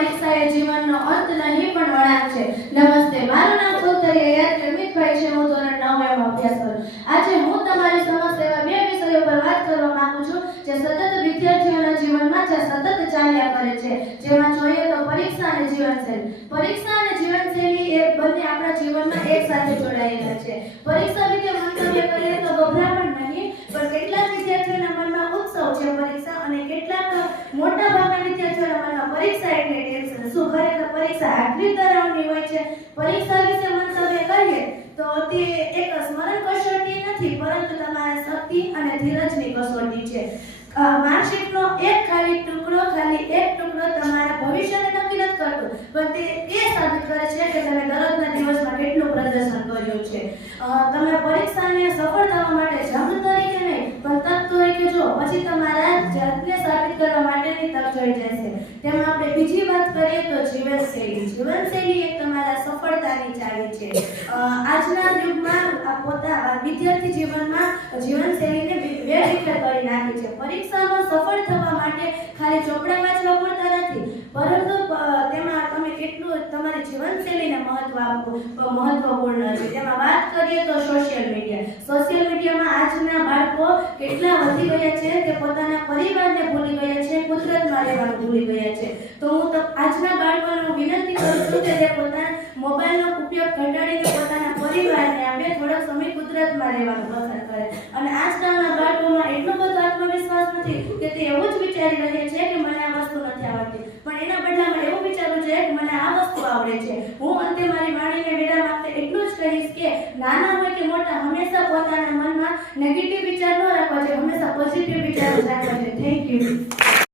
પરીક્ષા એ જીવનનો અંત નહીં પણ વળાંક છે। નમસ્તે, મારું નામ સૌતરીય યાત્રી અમિતભાઈ છે। હું ધોરણ 9 માં અભ્યાસ કરું। આજે હું તમારી સમક્ષ એવા બે વિષયો પર વાત કરવા માંગુ છું જે સતત વિદ્યાર્થીઓના જીવનમાં સતત ચાલ્યા કરે છે। જેમાં જોઈએ તો પરીક્ષા અને જીવનશૈલી। પરીક્ષા અને જીવનશૈલી એ બંને આપણા જીવનમાં એક સાથે જોડાયેલા છે। પરીક્ષા વિશે મંતવ્ય કરીએ તો ગભરામણ નહીં, પણ કેટલાક વિદ્યાર્થીઓના મનમાં ઉત્સવ છે પરીક્ષા, અને કેટલાક મોટા ભાગના વિદ્યાર્થીઓના મનમાં પરીક્ષા એટલે ટેન્શન। શું ખરેખર પરીક્ષા આટલી તણાવની હોય છે? પરીક્ષા વિશે મંતવ્ય કરીએ તો તે એક સ્મરણ કસોટી નથી, પરંતુ તમારા શક્તિ અને ધીરજની કસોટી છે। માર્કશીટનો ખાલી એક ટુકડો તમારા ભવિષ્યને નક્કી નથી કરતો, પણ તે સાબિત કરે છે કે તમે દરરોજના દિવસમાં કેટલું પ્રદર્શન કર્યું છે। તમે પરીક્ષાને સફળ થવા માટે જંગ તરીકે નહીં, પણ તક તરીકે જો, પછી તમારા જાતને સાબિત કરવા માટેની તક જોઈ જશે। તેમાં આપણે બીજી વાત કરીએ તો જીવનશૈલી। જીવનશૈલી એક તમારા સફળતાની ચાવી છે। આજના યુગમાં વિદ્યાર્થી જીવનમાં જીવનશૈલીને વેરવિખેર કરી નાખી છે। પરીક્ષામાં સફળ થવા માટે ખાલી ચોપડા વાંચવા પૂરતા નથી, પરંતુ તેમાં તમે કેટલું તમારી જીવનશૈલીને મહત્વ આપવું મહત્વપૂર્ણ છે। તેમાં વાત કરીએ તો સોશિયલ મીડિયામાં આજના બાળકો કેટલા વધી ગયા છે કે પોતાના પરિવારને ભૂલી ગયા છે, કુદરતમાં રહેવાનું ભૂલી ગયા છે। તો હું આજના બાળકોને વિનંતી કરું છું કે તે પોતાના મોબાઈલનો ઉપયોગ ઘટાડીને પોતાના પરિવારને આપે, થોડોક સમય કુદરતમાં રહેવાનું પસંદ કરે। અને આજકાલના બાળકોમાં એટલો બધો આત્મવિશ્વાસ નથી કે તે એવું જ વિચારી રહ્યા છે કે મને આ વસ્તુ નથી આવડતી, પણ એના બદલામાં એવું વિચારવું જોઈએ કે મને આ વસ્તુ આવડે છે। હું અંતે મારી વાણીને વિરામ આપતા એટલું જ કહીશ કે નાના હોય કે મોટા, હંમેશા પોતાના મનમાં નેગેટિવ વિચાર ન રાખવા જોઈએ, હંમેશા પોઝિટિવ વિચાર રાખવા જોઈએ। Thank you.